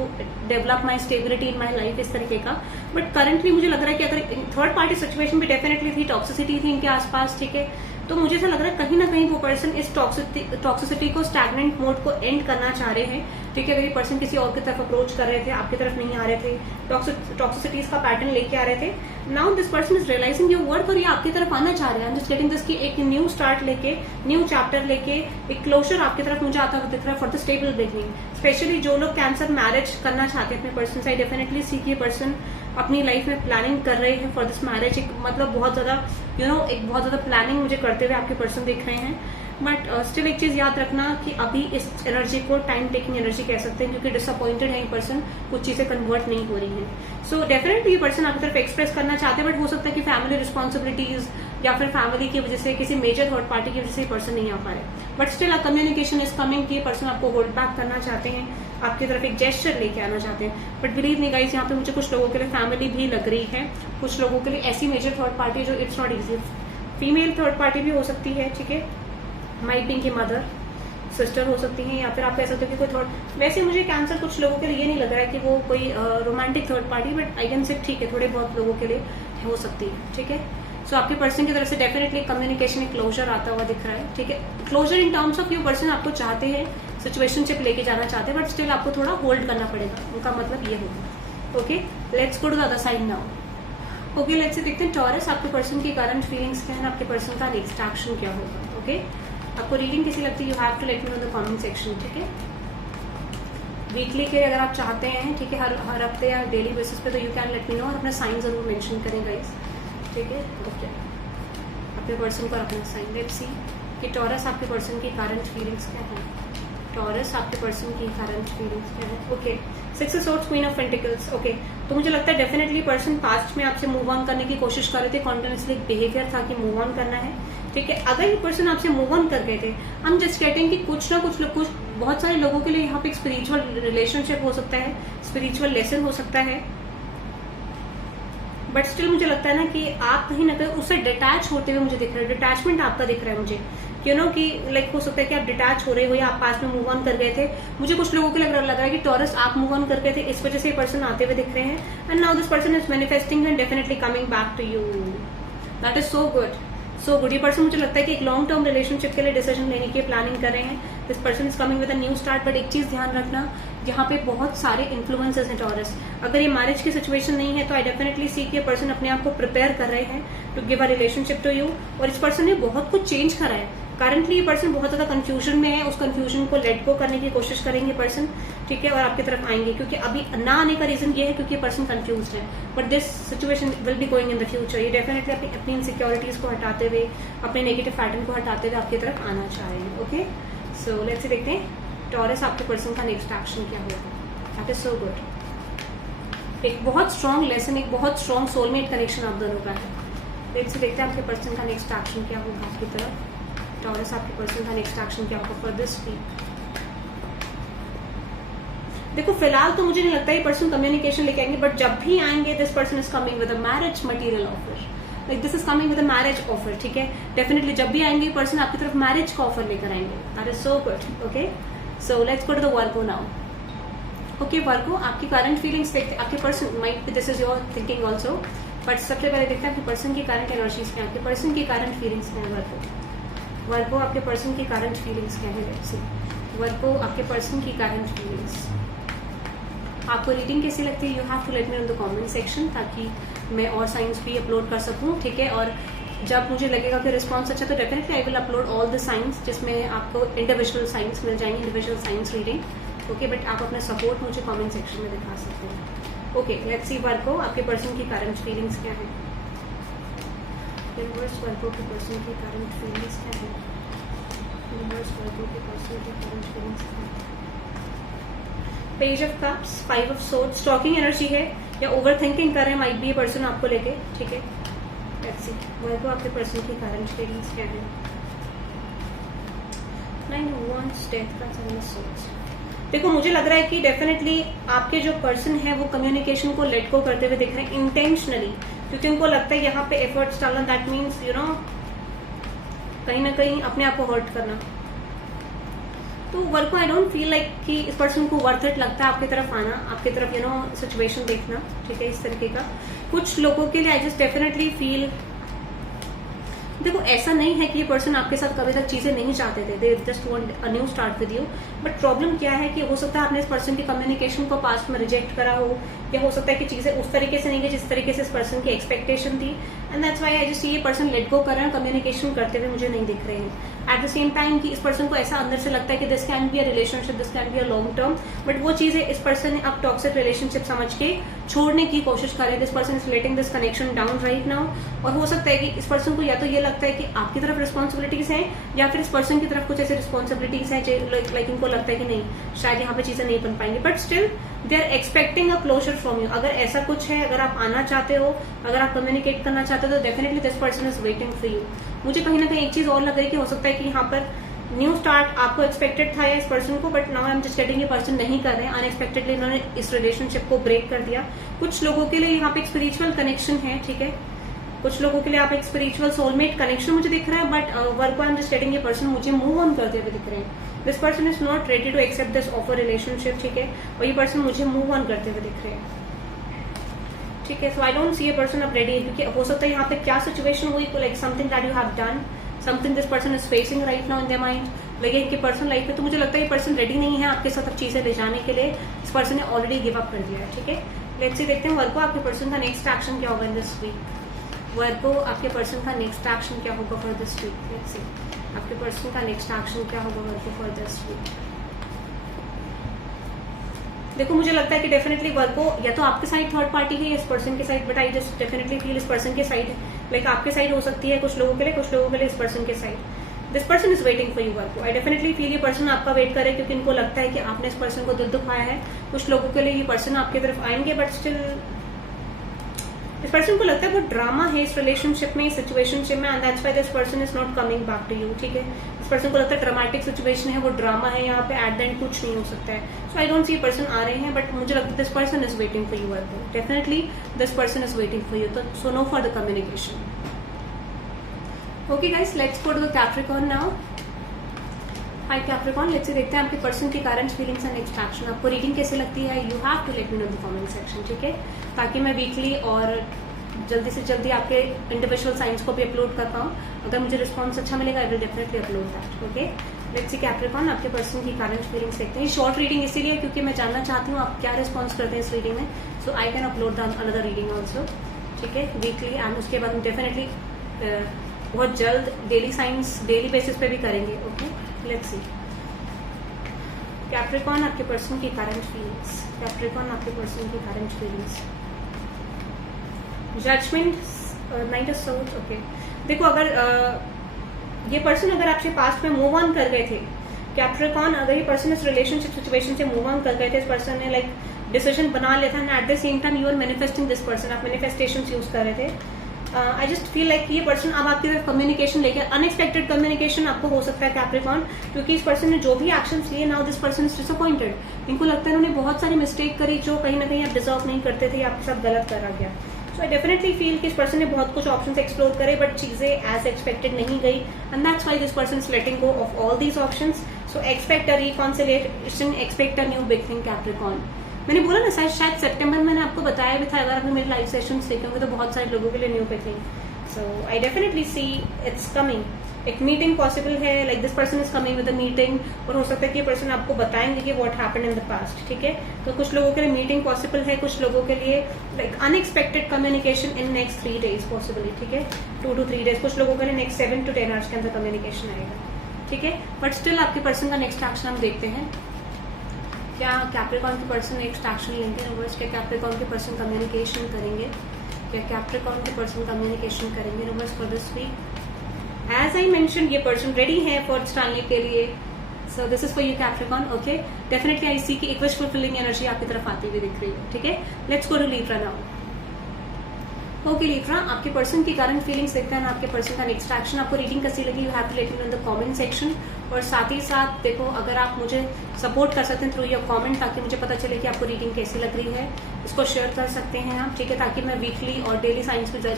develop my stability in my life, इस तरीके का। बट करंटली मुझे लग रहा है कि अगर थर्ड पार्टी सिचुएशन भी डेफिनेटली थी, टॉक्सिसिटी थी इनके आसपास, ठीक है, तो मुझे ऐसा लग रहा है कहीं ना कहीं वो पर्सन इस टॉक्सिसिटी को, स्टैग्नेंट मोड को एंड करना चाह रहे हैं, ठीक है। अगर ये पर्सन किसी और की तरफ अप्रोच कर रहे थे, आपकी तरफ नहीं आ रहे थे, टॉक्सिसिटीज का पैटर्न लेके आ रहे थे, now this person is realising your work और ये आपकी तरफ आना चाह रहे हैं। जस्ट गेटिंग दिस की एक न्यू स्टार्ट लेके, न्यू चैप्टर लेके, एक क्लोजर आपकी तरफ मुझे आता हुआ दिख रहा है for the stable beginning. Specially जो लोग कैंसर मैरिज करना चाहते हैं अपने पर्सन से, आई डेफिनेटली सी कि ये पर्सन अपनी लाइफ में प्लानिंग कर रहे हैं फॉर दिस मैरिज। एक मतलब बहुत ज्यादा यू नो एक बहुत ज्यादा प्लानिंग मुझे करते हुए आपके पर्सन दिख रहे हैं। बट स्टिल एक चीज याद रखना कि अभी इस एनर्जी को टाइम टेकिंग एनर्जी कह सकते हैं, क्योंकि डिसअपॉइंटेड है ये पर्सन, कुछ चीजें कन्वर्ट नहीं हो रही हैं। सो डेफिनेटली ये पर्सन आपकी तरफ एक्सप्रेस करना चाहते हैं, बट हो सकता है कि फैमिली रिस्पॉन्सिबिलिटीज या फिर फैमिली की वजह से, किसी मेजर थर्ड पार्टी की वजह से पर्सन नहीं आ पा रहे। But still communication is coming कि पर्सन आपको होल्ड बैक करना चाहते हैं, आपकी तरफ एक जेस्चर लेके आना चाहते हैं। बट बिलीव नहीं गाइस, यहाँ पे मुझे कुछ लोगों के लिए फैमिली भी लग रही है, कुछ लोगों के लिए ऐसी मेजर थर्ड पार्टी जो it's not easy. Female third party भी हो सकती है, ठीक है, माइट बी की मदर, सिस्टर हो सकती है, या फिर आप कह सकते हो कि कोई थर्ड। वैसे मुझे कैंसर कुछ लोगों के लिए ये नहीं लग रहा है कि वो कोई romantic third party, but I can say ठीक है, थोड़े बहुत लोगों के लिए हो सकती है, ठीक है। सो आपके पर्सन की तरफ से डेफिनेटली कम्युनिकेशन में क्लोजर आता हुआ दिख रहा है, ठीक है। Closure in terms of you person आपको चाहते हैं, सिचुएशनशिप लेके जाना चाहते हैं, बट स्टिल आपको थोड़ा होल्ड करना पड़ेगा, उनका मतलब ये होगा। Okay, let's go to the other side now. Okay, let's say देखते हैं टॉरस, आपके पर्सन की करंट फीलिंग्स क्या है, आपके पर्सन का नेक्स्ट एक्शन क्या होगा। ओके, आपको रीडिंग कैसी लगती है, you have to let me know the comment section, ठीक है। वीकली के अगर आप चाहते हैं, ठीक है, हर हफ्ते या डेली बेसिस पे, तो you can let me no, और अपना साइन जरूर मेंशन करें गाइस, ठीक है। ओके, आपके पर्सन को अपना साइन। लेट्स सी कि टॉरस आपके पर्सन की करंट फीलिंग्स क्या है, टॉरस आपके पर्सन की करंट फीलिंग्स क्या है। Okay, 6 of swords, queen of pentacles. Okay, तो मुझे लगता है डेफिनेटली पर्सन पास्ट में आपसे मूव ऑन करने की कोशिश कर रहे थे, कॉन्टिन्यूसली एक बिहेवियर था कि मूव ऑन करना है, ठीक है। अगर ये पर्सन आपसे मूव ऑन कर गए थे, हम जस्ट कहते कि कुछ ना कुछ बहुत सारे लोगों के लिए यहाँ पे एक स्पिरिचुअल रिलेशनशिप हो सकता है, स्पिरिचुअल लेसन हो सकता है, बट स्टिल मुझे लगता है ना कि आप कहीं ना कहीं उससे डिटैच होते हुए मुझे दिख रहा है, डिटैचमेंट आपका दिख रहा है मुझे, कि लाइक हो सकता है कि आप डिटैच हो रहे हो या आप पास में मूव ऑन कर गए थे। मुझे कुछ लोगों के लग रहा है कि टॉरस आप मूव ऑन कर गए थे, इस वजह से ये पर्सन आते हुए दिख रहे हैं, and now this person is manifesting and definitely coming back to you. That is so good, so good. ये पर्सन मुझे लगता है कि एक लॉन्ग टर्म रिलेशनशिप के लिए डिसीजन लेने की प्लानिंग कर रहे हैं। This person is coming with a new start. But एक चीज ध्यान रखना, यहाँ पे बहुत सारे इन्फ्लुएंसेस हैं टॉरस। अगर ये मैरिज की सिचुएशन नहीं है तो आई डेफिनेटली सी कि ये पर्सन अपने आप को प्रिपेयर कर रहे हैं to give a relationship to you, और इस पर्सन ने बहुत कुछ चेंज करा है। करंटली ये पर्सन बहुत ज्यादा कंफ्यूजन में है, उस कंफ्यूजन को लेट गो करने की कोशिश करेंगे पर्सन, ठीक है, और आपकी तरफ आएंगे, क्योंकि अभी ना आने का रीजन ये है क्योंकि ये पर्सन कंफ्यूज है। But this situation will be going in the future. ये डेफिनेटली अपनी इनसिक्योरिटीज को हटाते हुए, अपने नेगेटिव पैटर्न को हटाते हुए आपकी तरफ आना चाह रहे हैं। ओके, सो लेट्स सी देखते हैं टॉरस आपके पर्सन का नेक्स्ट एक्शन क्या होगा। That is so good. एक बहुत स्ट्रॉन्ग लेसन, एक बहुत स्ट्रॉन्ग सोलमेट कनेक्शन आप दोनों का है। लेट्स सी देखते हैं आपके पर्सन का नेक्स्ट एक्शन क्या होगा आपकी तरफ। टॉरस आपके पर्सन का नेक्स्ट एक्शन क्या होगा फॉर दिस वीक। देखो फिलहाल तो मुझे नहीं लगता ये पर्सन कम्युनिकेशन लेके आएंगे, बट जब भी आएंगे this person is coming with a marriage material offer, like this is coming with a marriage offer, ठीक है। डेफिनेटली जब भी आएंगे पर्सन आपकी तरफ मैरिज का ऑफर लेकर आएंगे। That is so good. Okay, so let's go to the Virgo now. Okay Virgo, आपकी करंट फीलिंग्स देखते हैं। आपके person might be this is your thinking also, but सबसे पहले देखते हैं आपके पर्सन की करंट एनर्जीज क्या है, आपके पर्सन की करंट फीलिंग्स क्या है। वर्गो आपके पर्सन की करंट फीलिंग्स क्या है। लेट्स सी वर्गो आपके पर्सन की करंट फीलिंग्स। आपको रीडिंग कैसी लगती है, you have to let me in the comment section, ताकि मैं और साइंस भी अपलोड कर सकूं, ठीक है। और जब मुझे लगेगा कि रिस्पॉन्स अच्छा तो definitely I will upload all the science, जिसमें आपको इंडिविजुअल साइंस मिल जाएंगे, individual science reading. Okay, but आप अपना सपोर्ट मुझे कमेंट सेक्शन में दिखा सकते हैं। ओके, लेट्स सी वर्गो आपके पर्सन की करंट फीलिंग्स क्या है। यूनिवर्स वर्गो के पर्सन की करंट फीलिंग्स क्या है। यूनिवर्स वर्गो के पर्सन की करंट फीलिंग्स क्या है। Page of cups, 5 of swords, talking energy है या ओवर थिंकिंग कर रहे हैं माइट बी पर्सन आपको लेके, ठीक है। लेट्स सी वर्गो आपके पर्सन की करंट फीलिंग्स क्या है। 9 ऑफ वांड्स, डेथ का 7 ऑफ सोर्ड्स। देखो मुझे लग रहा है कि डेफिनेटली आपके जो पर्सन है वो कम्युनिकेशन को लेट गो करते हुए दिख रहे हैं इंटेंशनली, क्योंकि उनको लगता है यहाँ पे एफर्ट्स डालना दैट मीन्स यू नो कहीं ना कहीं अपने आप को हर्ट करना। तो वर्गो आई डोंट फील लाइक कि इस पर्सन को वर्थ इट लगता है आपकी तरफ आना, आपकी तरफ यू नो सिचुएशन देखना, ठीक है, इस तरीके का। कुछ लोगों के लिए आई जस्ट डेफिनेटली फील, देखो ऐसा नहीं है कि ये पर्सन आपके साथ कभी तक चीजें नहीं चाहते थे, they just want a new start with you. But problem क्या है कि हो सकता है आपने इस पर्सन की कम्युनिकेशन को पास्ट में रिजेक्ट करा हो, या हो सकता है कि चीजें उस तरीके से नहीं गई जिस तरीके से इस पर्सन की एक्सपेक्टेशन थी, and that's why I just ये पर्सन लेट गो कर रहे हैं, कम्युनिकेशन करते हुए मुझे नहीं दिख रहे हैं। एट द सेम टाइम कि इस पर्सन को ऐसा अंदर से लगता है कि this can be a relationship, this can be a long term, but वो चीजें इस पर्सन ने अब टॉक्सिक रिलेशनशिप समझ के छोड़ने की कोशिश कर रहे हैं। This person is letting this connection down right now. और हो सकता है कि इस पर्सन को या तो ये लगता है कि आपकी तरफ रिस्पॉन्सिबिलिटीज हैं, या फिर इस पर्सन की तरफ कुछ ऐसे रिस्पॉन्सिबिलिटीज हैं लाइक इनको लगता है कि नहीं शायद यहाँ पे चीजें नहीं बन पाएंगी, but still they are expecting a closure from you. अगर ऐसा कुछ है, अगर आप आना चाहते हो, अगर आप कम्युनिकेट करना चाहते हो, तो definitely this person is waiting for you. मुझे कहीं ना कहीं एक चीज और लग रही है कि हो सकता है कि यहाँ पर न्यू स्टार्ट आपको एक्सपेक्टेड था या इस पर्सन को, but now I am just getting ये पर्सन नहीं कर रहे हैं, अनएक्सपेक्टेडली इन्होंने इस रिलेशनशिप को ब्रेक कर दिया। कुछ लोगों के लिए यहाँ पे एक स्पिरिचुअल कनेक्शन है, ठीक है, कुछ लोगों के लिए आप एक स्पिरिचुअल सोलमेट कनेक्शन मुझे दिख रहा है, but work I am just getting ये पर्सन मुझे मूव ऑन करते हुए दिख रहे हैं। This person is not ready to accept this offer relationship, ठीक है, और ये पर्सन मुझे मूव ऑन करते हुए दिख रहे हैं, ठीक है। So I don't see a person अब रेडी, क्योंकि हो सकता है यहाँ पे क्या सिचुएशन हुई, like something that you have done, something this person is facing right now in their mind, लेकिन इनके पर्सन लाइफ में तो मुझे लगता है ये पर्सन रेडी नहीं है आपके साथ अब चीजें ले जाने के लिए। इस पर्सन ने ऑलरेडी गिव अप कर दिया है, ठीक है। लेट्स सी देखते हैं वर्गो आपके पर्सन का नेक्स्ट एक्शन क्या होगा इन दिस वीक। वर्गो आपके पर्सन का नेक्स्ट एक्शन क्या होगा for this week. Let's see आपके पर्सन का नेक्स्ट एक्शन क्या होगा वर्गो फॉर दिस वीक। देखो मुझे लगता है कि डेफिनेटली वर्गो या तो आपके साइड थर्ड पार्टी है या इस पर्सन के side, but I just definitely feel इस पर्सन के साइड है, लाइक आपके साइड हो सकती है कुछ लोगों के लिए, कुछ लोगों के लिए इस पर्सन के side. This person is waiting for you Virgo. I definitely feel ये पर्सन आपका वेट करे, क्योंकि इनको लगता है कि आपने इस पर्सन को दिल दुखाया है। कुछ लोगों के लिए ये पर्सन आपकी तरफ आएंगे, बट स्टिल इस पर्सन को लगता है वो ड्रामा है इस रिलेशनशिप में, इस सिचुएशनशिप में, and that's why this person is not coming back to you, ठीक है। इस पर्सन को लगता है ड्रामेटिक सिचुएशन है, वो ड्रामा है, यहाँ पे एट द एंड कुछ नहीं हो सकता है। So I don't C person आ रहे हैं, बट मुझे लगता है this person is waiting for you Virgo. Definitely this person is waiting for you, तो so no for the communication. Okay guys, let's go to the Capricorn now. Hi Capricorn, let's say देखते हैं आपके पर्सन की current feelings and next action. आपको रीडिंग कैसे लगती है? You have to let me know in the comment section, ठीक है, ताकि मैं वीकली और जल्दी से जल्दी आपके इंडिविजुअल साइंस को भी अपलोड कर पाऊँ। अगर मुझे रिस्पॉन्स अच्छा मिलेगा I will definitely upload that. Okay, let's see Capricorn, आपके पर्सन की करंट फीलिंग्स देखते हैं। शॉर्ट रीडिंग इसीलिए क्योंकि मैं जानना चाहती हूँ आप क्या रिस्पॉन्स करते हैं इस रीडिंग में, so I can upload the another reading also, ठीक है, वीकली। एंड उसके बाद हम डेफिनेटली बहुत जल्द डेली साइंस डेली बेसिस पे भी करेंगे। ओके, लेट्स सी कैप्रिकॉर्न, आपके पर्सन की करंट फीलिंग्स। कैप्रिकॉर्न, आपके पर्सन की current feelings. Judgement, knight of swords. Okay, देखो अगर ये पर्सन अगर आपसे पास्ट में मूव ऑन कर गए थे, कैप्रिकॉर्न, अगर ये पर्सन इस रिलेशनशिप सिचुएशन से मूव ऑन कर गए थे, इस पर्सन ने लाइक डिसीजन बना लिया था and at the same time you are manifesting this person, आप मैनिफेस्टेशन यूज कर रहे थे। आई जस्ट फील लाइक ये पर्सन अब आपकी तरफ कम्युनिकेशन लेके, अनएक्सपेक्टेड कम्युनिकेशन आपको हो सकता है कैप्रिकॉर्न, क्योंकि इस पर्सन ने जो भी एक्शन लिए, now this person is disappointed. इनको लगता है उन्होंने बहुत सारी मिस्टेक करी जो कहीं ना कहीं आप डिजर्व नहीं करते थे, आपके साथ गलत करा गया। सो आई डेफिनेटली फील कि इस पर्सन ने बहुत कुछ ऑप्शंस एक्सप्लोर करे बट चीजें एज एक्सपेक्टेड नहीं गई, and that's why this person is letting go of all these options. So expect a reconciliation, expect a new beginning Capricorn. मैंने बोला ना शायद सितंबर मैंने आपको बताया भी था, अगर आपने मेरे लाइव सेशंस देखे होंगे तो बहुत सारे लोगों के लिए new beginning. So I definitely see it's coming, एक मीटिंग पॉसिबल है, like this person is coming with a meeting, और हो सकता है कि ये पर्सन आपको बताएंगे कि what happened in the past, ठीक है। तो कुछ लोगों के लिए मीटिंग पॉसिबल है, कुछ लोगों के लिए like unexpected communication in next 3 days possibly, ठीक है, 2 to 3 days। कुछ लोगों के लिए नेक्स्ट 7 to 10 hours के अंदर कम्युनिकेशन आएगा, ठीक है। बट स्टिल आपके पर्सन का नेक्स्ट एक्शन हम देखते हैं। क्या कैप्रिकॉर्न के पर्सन नेक्स्ट एक्शन लेंगे? रिवर्स, क्या कैप्रिकॉर्न के पर्सन कम्युनिकेशन करेंगे? क्या कैप्रिकॉर्न के पर्सन कम्युनिकेशन करेंगे reverse for this week? As I mention, ये पर्सन रेडी है फॉर डालने के लिए, so this is for you Capricorn. Okay, definitely I see की एक विश फुलफिलिंग एनर्जी आपकी तरफ आती हुई दिख रही है, ठीक है। Let's go to Libra now. Okay Libra, आपके पर्सन की करंट फीलिंग्स देखते हैं, आपके पर्सन का नेक्स्ट एक्शन। आपको रीडिंग कैसी लगी? You have to let me know in the comment section. और साथ ही साथ देखो, अगर आप मुझे सपोर्ट कर सकते हैं थ्रू योर कमेंट, ताकि मुझे पता चले कि आपको रीडिंग कैसी लग रही है, इसको शेयर कर सकते हैं आप, ठीक है, ताकि मैं वीकली और डेली साइंस पे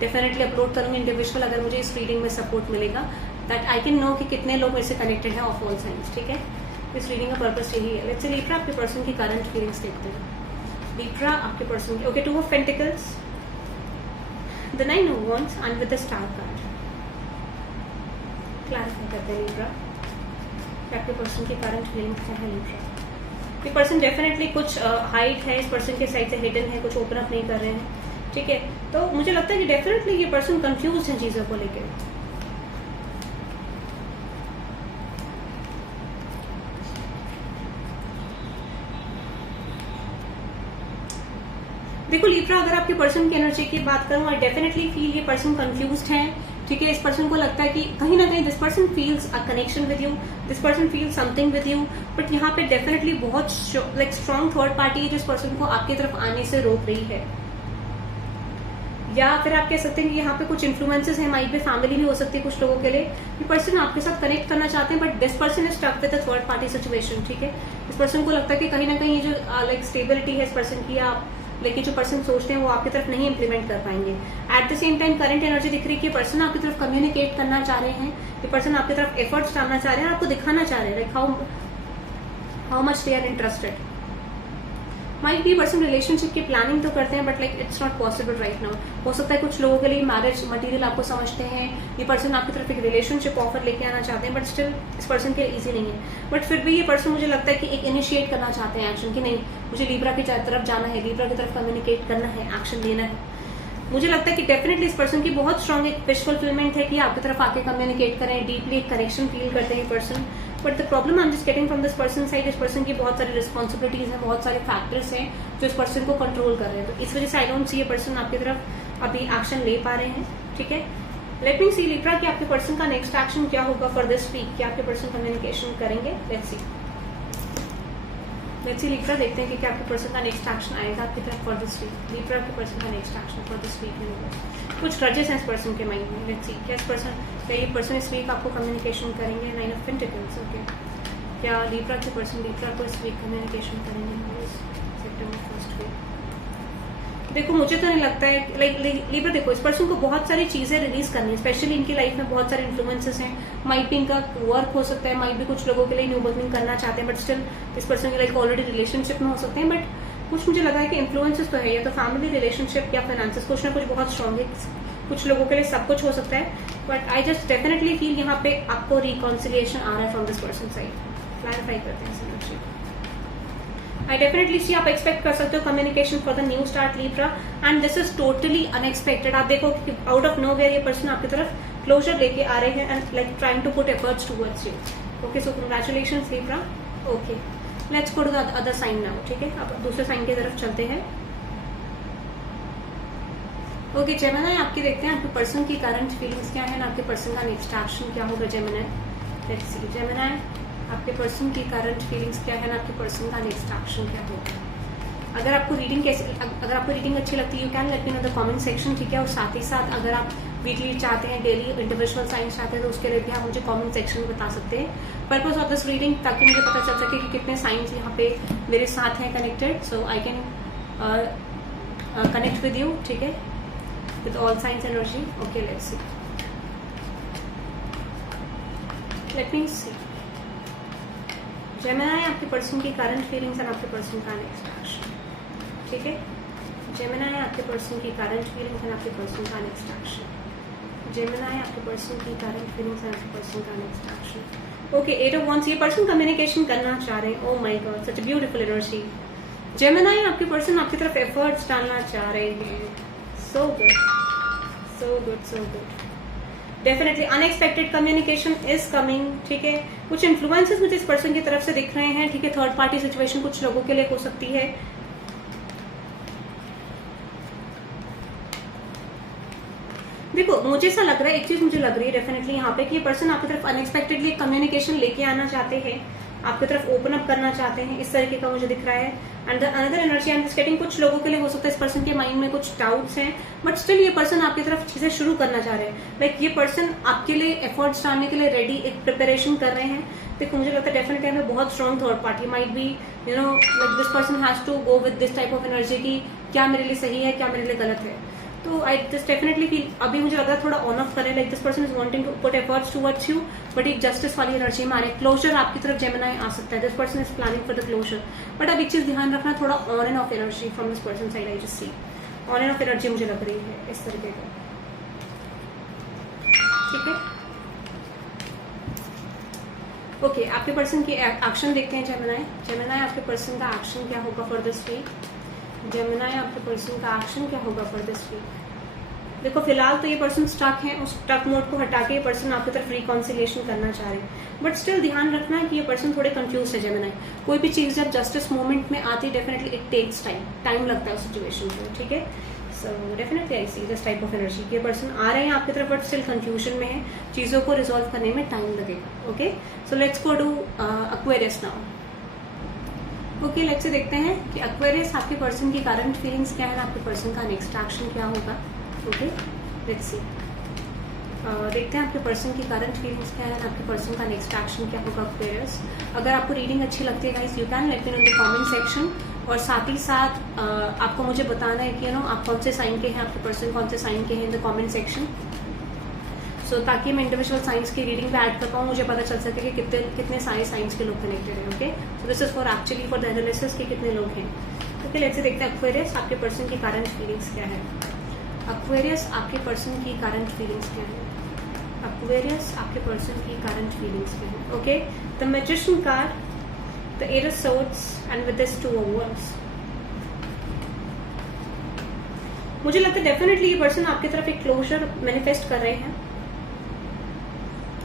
डेफिनेटली अपलोड करूंगी इंडिविजुअल, अगर मुझे इस रीडिंग में सपोर्ट मिलेगा, दैट आई कैन नो कि कितने लोग मेरे से कनेक्टेड हैं ऑफ ऑल साइंस, ठीक है। इस रीडिंग का पर्पस यही है। लेट्स से लीब्रा, आपके पर्सन की करंट फीलिंग्स देखते हैं। लीब्रा, आपके पर्सन की, okay, 2 of Pentacles, the 9 of Wands and with the Star card। Clarify करते हैं लीब्रा, आपके पर्सन की करंट फीलिंग क्या है लीब्रा? ये पर्सन डेफिनेटली कुछ हाइड है, इस पर्सन के साइड से हिडन है, कुछ ओपन अप नहीं कर रहे हैं, ठीक है। तो मुझे लगता है कि डेफिनेटली ये पर्सन कंफ्यूज है चीजों को लेकर। देखो लीब्रा, अगर आपके पर्सन की एनर्जी की बात करूं, आई डेफिनेटली फील ये पर्सन कंफ्यूज्ड है, ठीक है। इस पर्सन को लगता है कि कहीं ना कहीं this person feels a connection with you, this person feels something with you, but यहाँ पे डेफिनेटली बहुत लाइक स्ट्रॉन्ग थर्ड पार्टी है जिस पर्सन को आपकी तरफ आने से रोक रही है। या फिर आप कह सकते हैं कि यहाँ पे कुछ इन्फ्लुएंसेस हैं, माइट भी फैमिली भी हो सकती है कुछ लोगों के लिए। ये पर्सन आपके साथ कनेक्ट करना चाहते हैं, but this person is stuck with a third party situation, ठीक है। इस पर्सन को लगता है कि कहीं ना कहीं ये जो लाइक स्टेबिलिटी है इस पर्सन की, आप लेकिन जो पर्सन सोचते हैं वो आपकी तरफ नहीं इंप्लीमेंट कर पाएंगे। Eight the same time current energy दिख रही है कि पर्सन आपकी तरफ कम्युनिकेट करना चाह रहे हैं, ये पर्सन आपकी तरफ एफर्ट्स डालना चाह रहे हैं, आपको दिखाना चाह रहे हैं like how much they are interested. Might be person relationship की प्लानिंग तो करते हैं, but like it's not possible right now. हो सकता है कुछ लोगों के लिए मैरिज मटेरियल आपको समझते हैं, ये पर्सन आपकी तरफ एक रिलेशनशिप ऑफर लेके आना चाहते हैं, बट स्टिल इस पर्सन के लिए ईजी नहीं है। बट फिर भी ये पर्सन मुझे लगता है कि एक इनिशिएट करना चाहते हैं एक्शन, कि नहीं मुझे लीब्रा की तरफ जाना है, लीब्रा की तरफ कम्युनिकेट करना है, एक्शन लेना है। मुझे लगता है कि डेफिनेटली इस पर्सन की बहुत स्ट्रॉन्ग एक विश फुलफिलमेंट है कि आपकी तरफ आके कम्युनिकेट करें, डीपली एक कनेक्शन फील करते हैं person. But the problem I am just getting from this person side, इस पर्सन की बहुत सारी रिस्पॉन्सिबिलिटीज हैं, बहुत सारे फैक्टर्स हैं जो इस पर्सन को कंट्रोल कर रहे हैं। तो इस वजह से आई डोंट सी ये पर्सन आपकी तरफ अभी एक्शन ले पा रहे हैं, ठीक है। लेट मी सी लीब्रा कि आपके पर्सन का नेक्स्ट एक्शन क्या होगा फॉर दिस वीक, कि आपके पर्सन कम्युनिकेशन करेंगे। लेट्स सी लीब्रा, देखते हैं कि क्या आपके पर्सन का नेक्स्ट एक्शन आएगा आपकी तरफ फॉर दिस वीक। लीब्रा के पर्सन का next action for this week, कुछ ग्रजेस हैं इस पर्सन के माइंड में। लेट्स सी क्या इस पर्सन, क्या ये पर्सन इस वीक आपको कम्युनिकेशन करेंगे? 9 of Pentacles, ओके। क्या लीब्रा के पर्सन लीब्रा को इस वीक कम्युनिकेशन करेंगे सितंबर फर्स्ट वीक? देखो मुझे तो नहीं लगता है लाइक लिब्रा, देखो इस पर्सन को बहुत सारी चीजें रिलीज करनी है, स्पेशली इनकी लाइफ में बहुत सारे इन्फ्लुएंसेस हैं। माइट भी इनका वर्क हो सकता है, माइट भी कुछ लोगों के लिए न्यू बिगनिंग करना चाहते हैं, बट स्टिल इस पर्सन की लाइक ऑलरेडी रिलेशनशिप में हो सकते हैं। बट कुछ मुझे लगा है कि इन्फ्लुएंसेस तो है, या तो फैमिली रिलेशनशिप या फाइनेंसेस, कुछ ना कुछ बहुत स्ट्रॉन्ग है। कुछ लोगों के लिए सब कुछ हो सकता है, but I just definitely feel यहाँ पे आपको रिकॉन्सिलिएशन आ रहा है from this person side. Clarify करते हैं सिनेर्जी। आई डेफिनेटली सी, आप एक्सपेक्ट कर सकते हो communication for the new start Libra, and this is totally unexpected. आप देखो कि आउट ऑफ नो वेयर ये पर्सन आपकी तरफ क्लोजर लेके आ रहे हैं and like trying to put efforts towards you. Okay, so congratulations Libra. Okay, let's go to the other sign now. ठीक है, अब दूसरे साइन की तरफ चलते हैं। ओके जेमिनी, आपकी देखते हैं आपके पर्सन की करंट फीलिंग्स क्या है ना आपके पर्सन का नेक्स्ट एक्शन क्या होगा। जेमिनी, लेट्स सी जेमिनी, आपके पर्सन की करंट फीलिंग्स क्या है ना आपके पर्सन का नेक्स्ट एक्शन क्या होगा। अगर आपको रीडिंग अच्छी लगती है, you can let me know the comment section. ठीक है, और साथ ही साथ अगर आप वीकली चाहते हैं, डेली इंडिविजुअल साइंस चाहते हैं, तो उसके लिए भी आप मुझे कमेंट सेक्शन में बता सकते हैं पर्पस ऑफ दिस रीडिंग, ताकि मुझे पता चल सके कि कितने साइंस यहाँ पे मेरे साथ हैं connected, so I can connect with you. ठीक है, with all signs energy. Okay, let's see. Let me see. Gemini, आपके पर्सन की करंट फीलिंग्स एंड आपके पर्सन का नेक्स्ट एक्शन। ठीक है, Gemini, आपके पर्सन की करंट फीलिंग्स एंड आपके पर्सन का नेक्स्ट एक्शन। Gemini, आपके पर्सन की करंट फीलिंग्स एंड आपके पर्सन का next action. Okay, 8 of Wands, ये पर्सन कम्युनिकेशन करना चाह रहे हैं। Oh my God, such beautiful energy. Gemini, आपके पर्सन आपकी तरफ एफर्ट्स डालना चाह रहे हैं। So good, so good, so good. Definitely unexpected communication is coming. ठीक है, कुछ इन्फ्लुएंसेस मुझे इस पर्सन की तरफ से दिख रहे हैं। ठीक है, थर्ड पार्टी सिचुएशन कुछ लोगों के लिए हो सकती है। देखो मुझे ऐसा लग रहा है, एक चीज मुझे लग रही है डेफिनेटली यहाँ पे कि ये पर्सन आपकी तरफ अनएक्सपेक्टेडली कम्युनिकेशन लेके आना चाहते हैं, आपकी तरफ ओपन अप करना चाहते हैं, इस तरीके का मुझे दिख रहा है। And another energy I am just getting, कुछ लोगों के लिए हो सकता है इस पर्सन के माइंड में कुछ डाउट्स हैं, बट स्टिल ये पर्सन आपकी तरफ चीजें शुरू करना चाह रहे हैं। लाइक ये पर्सन आपके लिए एफर्ट्स डालने के लिए रेडी, एक प्रिपरेशन कर रहे हैं। देखो मुझे लगता है डेफिनेटली हमें बहुत strong third party might be, you know like this person has to go with this type of energy की क्या मेरे लिए सही है, क्या मेरे लिए गलत है। तो आई जस्ट डेफिनेटली फील, अभी मुझे लग रहा है थोड़ा ऑन ऑफ करें, like this person is wanting to put efforts towards you, but एक जस्टिस वाली एनर्जी में आ रहे हैं। क्लोजर आपकी तरफ जेमिनी आ सकता है, this person is planning for the closure. But अब एक चीज ध्यान रखना, थोड़ा on and off energy from this person side, I just see on and off energy मुझे लग रही है इस तरीके का। ठीक है, ओके, आपके पर्सन की एक्शन देखते हैं। जेमिनी, आपके पर्सन का एक्शन क्या होगा फॉर दिस वीक। जेमिनी, आपके पर्सन का एक्शन क्या होगा फॉर दिस वीक। देखो फिलहाल तो ये पर्सन स्टक है, उस स्टक मोड को हटा के ये पर्सन आपकी तरफ रिकॉन्सिलिएशन करना चाह रहे हैं, बट स्टिल ध्यान रखना है कि ये पर्सन थोड़े कंफ्यूज है। जेमिनी, कोई भी चीज जब जस्टिस मोमेंट में आती है डेफिनेटली इट टेक्स टाइम लगता है उस सिचुएशन को। ठीक है, so definitely I see this type of energy, ये पर्सन आ रहे हैं आपकी तरफ बट स्टिल कंफ्यूजन में है, चीजों को रिजॉल्व करने में टाइम लगेगा। Okay, so let's go to Aquarius now. Okay, let's say देखते हैं कि एक्वेरियस आपके पर्सन की करंट फीलिंग्स क्या है, आपके पर्सन का नेक्स्ट एक्शन क्या होगा। ओके, लेट्स सी, देखते हैं आपके पर्सन की करंट फीलिंग्स क्या है, आपके पर्सन का नेक्स्ट एक्शन क्या होगा एक्वेरियस। अगर आपको रीडिंग अच्छी लगती है guys, you can let me know in the comment section, और साथ ही साथ आपको मुझे बताना है कि यू नो आप कौन से साइन के हैं, आपके पर्सन कौन से साइन के हैं इन द कमेंट सेक्शन, सो ताकि मैं इंडिविजुअल साइंस की रीडिंग में ऐड कर पाऊँ, मुझे पता चल सके कि कितने सारे साइंस के लोग कनेक्टेड हैं। Okay, so this is for actually for the analysis कि कितने लोग हैं। ओके, लेट्स से देखते हैं एक्वेरियस आपके पर्सन की करंट फीलिंग्स क्या है। एक्वेरियस आपके पर्सन की करंट फीलिंग्स क्या है। एक्वेरियस आपके पर्सन की करंट फीलिंग्स क्या है। Okay, the magician card, the eight of swords and with this 2 of Wands। मुझे लगता है डेफिनेटली ये पर्सन आपकी तरफ एक क्लोजर मैनिफेस्ट कर रहे हैं।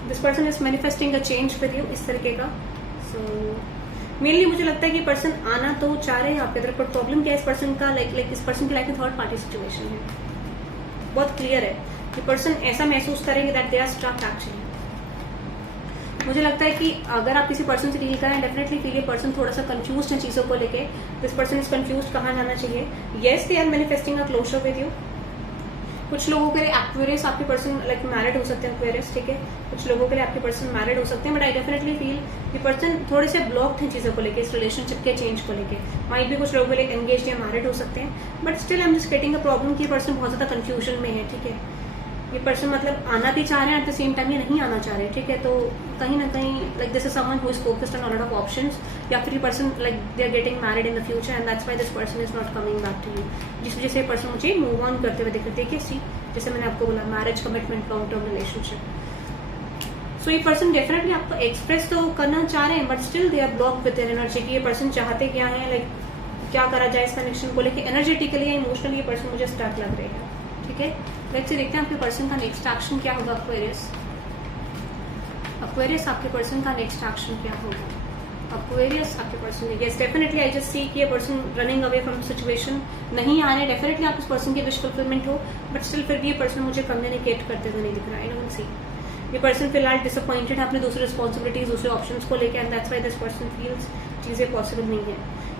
This person is manifesting a change with you, इस तरीके का। सो मेनली मुझे लगता है कि पर्सन आना तो चाह रहे हैं आपकी तरफ, पर प्रॉब्लम क्या है इस पर्सन का, लाइक इस पर्सन की लाइफ में थर्ड पार्टी सिचुएशन है। बहुत क्लियर है कि पर्सन ऐसा महसूस करेंगे that they are stuck actually. मुझे लगता है कि अगर आप किसी पर्सन से डील करें डेफिनेटली फील ये पर्सन थोड़ा सा कंफ्यूज है चीजों को लेके। दिस पर्सन इज कंफ्यूज, कहाँ जाना चाहिए। Yes, they are manifesting a closure with you, कुछ लोगों के लिए एक्वेरियस आपके पर्सन लाइक मैरिड हो सकते हैं, एक्वेरियस, ठीक है। कुछ लोगों के लिए आपके पर्सन मैरिड हो सकते हैं, बट आई डेफिनेटली फील ये पर्सन थोड़े से ब्लॉक्ड हैं चीज़ों को लेके, इस रिलेशनशिप के चेंज को लेके। माइट भी कुछ लोगों के लिए एंगेज या मैरिड हो सकते हैं, but still I am just getting a problem कि ये पर्सन बहुत ज़्यादा कंफ्यूजन में है, ठीक है। ये पर्सन मतलब आना भी चाह रहे हैं, एट द सेम टाइम ये नहीं आना चाह रहे, ठीक है। तो कहीं ना कहीं like this is someone who is focused on a lot of options, या फिर ये person like they are getting married in the future and that's why this person is not coming back to you, जिस वजह से ये पर्सन मुझे मूव ऑन करते हुए दिख रहे थे। सी जैसे मैंने आपको बोला, marriage, commitment, long term relationship. So ये पर्सन डेफिनेटली आपको एक्सप्रेस तो करना चाह रहे हैं, but still they R block with their energy कि ये पर्सन चाहते क्या है, लाइक क्या करा जाए इस कनेक्शन को लेकर। एनर्जेटिकली या इमोशनली ये पर्सन मुझे स्टक लग रहे हैं, ठीक है। लेट्स देखते हैं आपके पर्सन का नेक्स्ट एक्शन क्या होगा। एक्वेरियस आपके पर्सन का नेक्स्ट एक्शन क्या होगा। एक्वेरियस आपके person, yes definitely I just see कि ये person running away from situation नहीं आ रहे। डेफिनेटली आप इस पर्सन की विश फुलफिलमेंट हो, बट स्टिल फिर भी ये पर्सन मुझे कम्युनिकेट करते हुए नहीं दिख रहा है। आई डोंट सी ये पर्सन फिलहाल डिसअपॉइंटेड है अपनी दूसरी रिस्पॉन्सिबिलिटीज, दूसरे ऑप्शंस को लेकर, and that's why this person feels चीजें पॉसिबल नहीं है।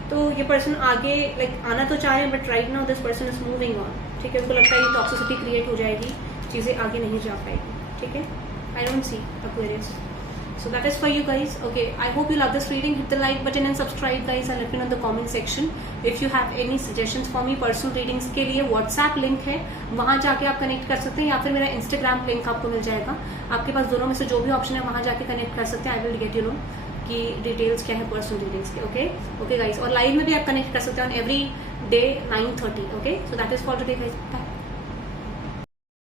तो ये पर्सन आगे लाइक आना तो चाह रहे हैं, but right now this person is moving on, ठीक है। उनको लगता है ये टॉक्सिसिटी क्रिएट हो जाएगी, चीजें आगे नहीं जा पाएगी, ठीक है। आई don't C Aquarius, so that is for you guys. Okay, I hope you love this reading. Hit the like button and subscribe guys, and let me know in the comment section if you have any suggestions for me. personal readings के लिए WhatsApp लिंक है, वहां जाके आप कनेक्ट कर सकते हैं, या फिर मेरा Instagram लिंक आपको मिल जाएगा। आपके पास दोनों में से जो भी ऑप्शन है वहां जाके कनेक्ट कर सकते हैं। I will get you know कि डिटेल्स क्या है पर्सनल रीडिंग्स के। ओके गाइस, और लाइव में भी आप कनेक्ट कर सकते हैं on every day 9:30। Okay, so that is for today guys.